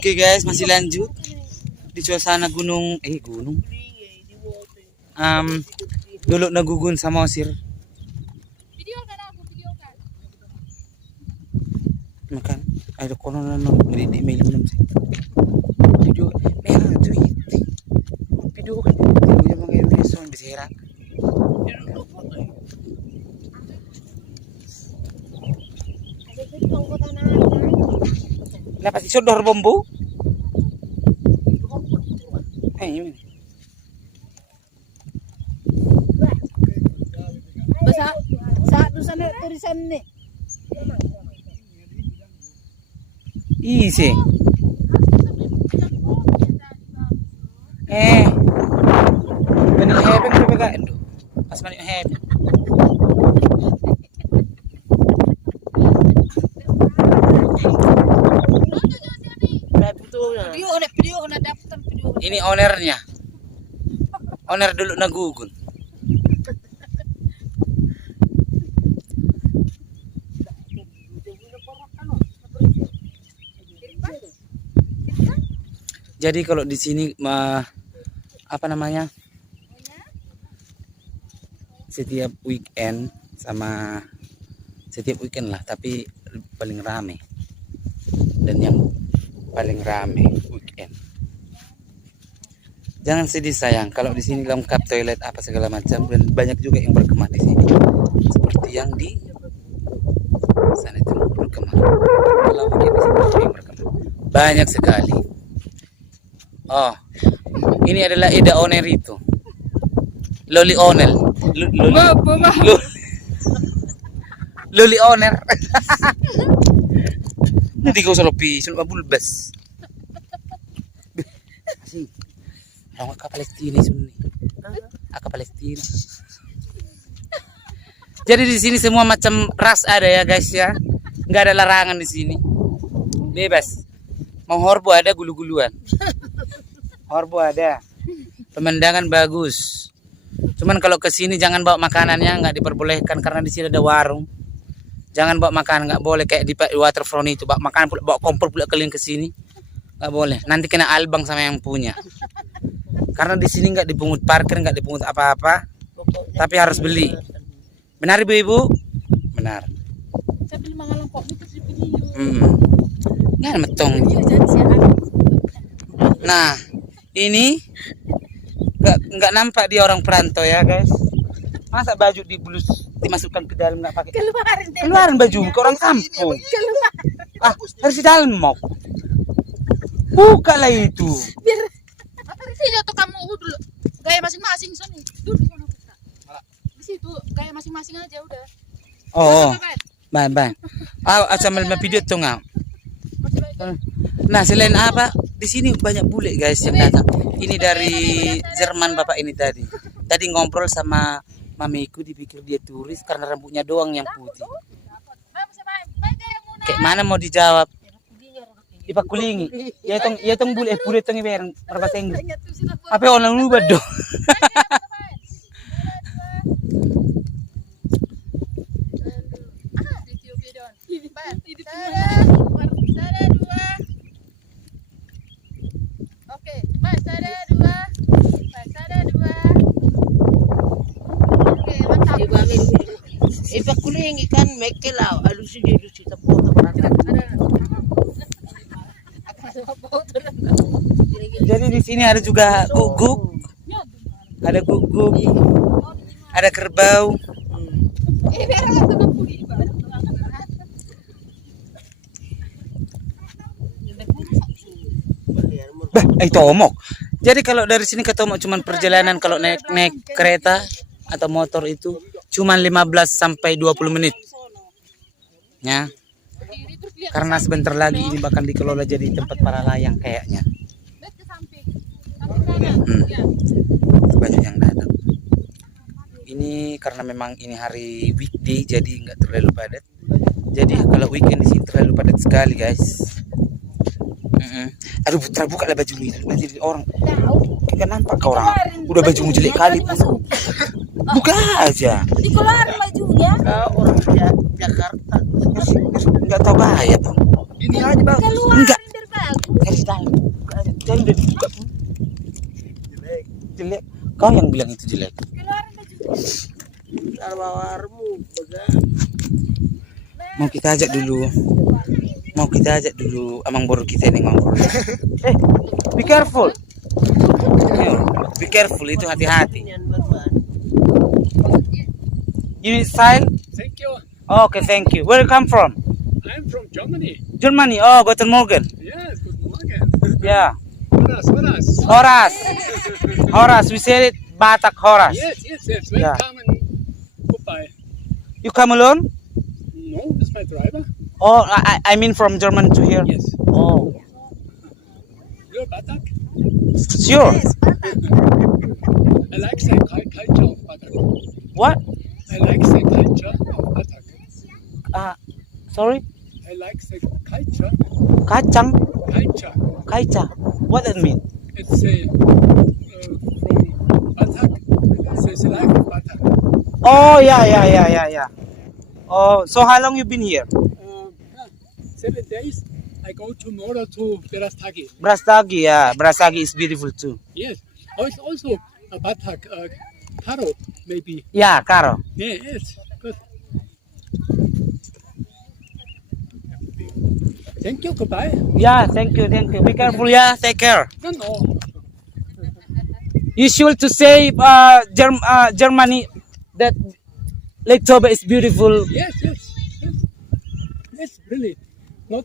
Oke guys, masih lanjut di suasana gunung dulu Nagugun Samosir. Makan ada konon di mail belum sih video merah tuh video kan dia mengenai sound bisa dapat disodor bombo ini saat tu sana tulisan ni isi benih hebat juga kan pas benih hebat ini ownernya owner dulu Nagugun. Jadi kalau di sini apa namanya setiap weekend lah, tapi paling rame dan yang paling rame weekend. Jangan sedih sayang, kalau di sini lengkap toilet apa segala macam dan banyak juga yang berkemah di sini. Seperti yang di sana itu berkemah. Kalau begini seperti yang berkemah banyak sekali. Oh, ini adalah Ida Oner itu. Loli Onel. Loli Oner. Nanti kau selalu pisau bulbas. Asik. Orang ke Palestina sunni. Ke Palestina. Jadi di sini semua macam ras ada ya guys ya. Enggak ada larangan di sini. Bebas. Mau horbo ada gulu-guluan. Horbo ada, pemandangan bagus. Cuman kalau ke sini jangan bawa makanannya, nggak diperbolehkan karena di sini ada warung. Jangan bawa makanan, nggak boleh kayak di waterfront itu. Bawa makanan pula, bawa kompor pula keliling ke sini, nggak boleh. Nanti kena albang sama yang punya. Karena di sini nggak dipungut parkir, nggak dipungut apa-apa, tapi harus beli. Benar ibu-ibu? Benar. Saya beli mangalang kok itu di video. Nggak metong. Nah. Ini nggak nampak dia orang perantau ya guys. Masa baju dimasukkan ke dalam nggak pakai? Keluarin baju ke orang kampung. Harus di dalam mau. Buka lah itu. Biar apa sih jatuh kamu dulu. Gaya masing-masing sini. Duduk sana buka. Di situ gaya masing-masing aja udah. Oh. Bye. Sambil video tuh nggak. Nah selain apa di sini banyak bule guys yang datang. Ini dari Jerman bapak ini tadi ngobrol sama mamiku, dipikir dia turis karena rambutnya doang yang putih. Kayak mana mau dijawab? Ipakulingi. Ya tong bule tong iber berbahasa Inggris. Apa orang lupa dong. Ipakulingi kan mekelau alusi tapo barangkali. Jadi di sini ada juga guguk, ada kerbau. Tomok. Jadi kalau dari sini ke Tomok cuman perjalanan kalau naik kereta atau motor itu cuman 15 sampai 20 menit. Ya. Karena sebentar lagi ini bakal dikelola jadi tempat para layang kayaknya. Banyak yang datang. Ini karena memang ini hari weekday jadi nggak terlalu padat. Jadi kalau weekend di sini terlalu padat sekali guys. Aduh putra buka lah bajumu itu nanti orang nggak nampak kau orang udah bajumu jelek kali pun buka aja dikeluarin bajunya Orang Jakarta nggak tahu bahaya tuh ini aja bang enggak Kasih tahu. Jangan udah dibuka. Jelek. Kau yang bilang itu jelek. Keluarin baju. Arwawarmu, baga. Mau kita ajak dulu. Amang baru kita ini ngomong. Be careful. Ayo, be careful, itu hati-hati. Yan baruan. You need sign? Thank you. Okay, thank you. Where you come from? I'm from Germany. Germany. Oh, Guten Morgen. Yes, good morning. Yeah. Horas. Horas. We say it Batak Horas. Yes. Yeah. Welcome and goodbye. You come alone? No, this is my driver. Oh, I mean from Germany to here. Yes. Oh, You're Batak. sure. I like the culture of Batak. What? I like the culture of Batak. Sorry. I like the culture. Kacang, Culture. kaica. What that mean? It's from Batak. It's the life of Batak. Oh, yeah. Oh, so how long you been here? 7 days. I go tomorrow to Berastagi. Brastagi, yeah. Brastagi is beautiful too. Yes. Also a Batak. Karo, maybe. Yeah, Karo. Yes. Good. Thank you. Goodbye. Yeah, thank you. Be careful, yeah. Take care. No. You should to say Germany that Lake Toba is beautiful. Yes. Yes, really. Not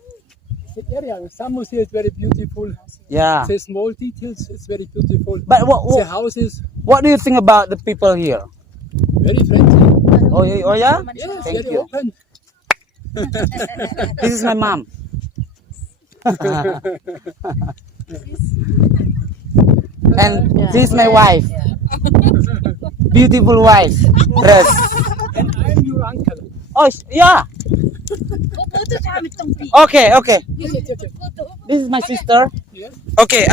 the area. Samusi is very beautiful. Yeah. The small details is very beautiful. But The houses what do you think about the people here? very friendly. Oh yeah? Yes, Thank very you. open. This is my mom. And this is my wife. Beautiful wife. Dress. And I'm your uncle. Oh, yeah. Puputo sa amin tong pi. Okay. Yes. This is my sister. Yes. Okay,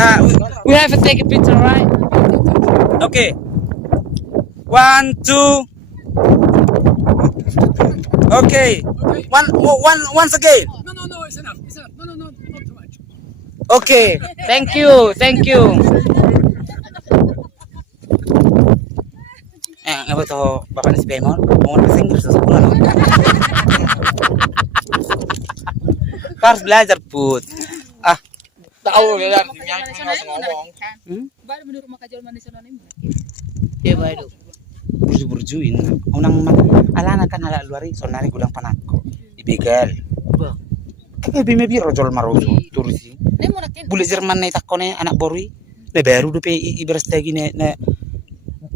we have to take a picture, right? Okay. 1, 2. Okay. Once again. No, it's enough. No, not too much. Okay. Thank you. Apa tuh bapak nasi bemol? Mau bahasa Inggris sebulan. Kau harus belajar, Put. Tahu ya artinya langsung ngomong. Baru menurut maka Jerman di sana nih. Ya baik. Burju-burjuin. Unang alana kan ala luari sonari gudang panako. Ibigal. Ba. Kayak bime rojol marozo turisi. Nih mau nakin. Bule Jerman nih takone anak borui. Le baru do pe iberas tagi ne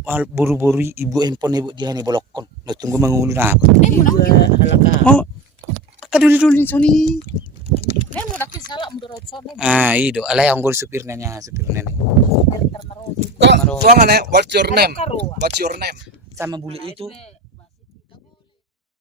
buru-buru ibu handphone ibu dia nih bolokon. Lo tunggu mangulu na ako. Nih mau nakin. Halaka. Oh. Kaduli-duli soni. Nih mau nakin salah menurut sana. Ido alay ang gol supir nanya. Tuangan what's your name? Karo. What's your name? Sama bule itu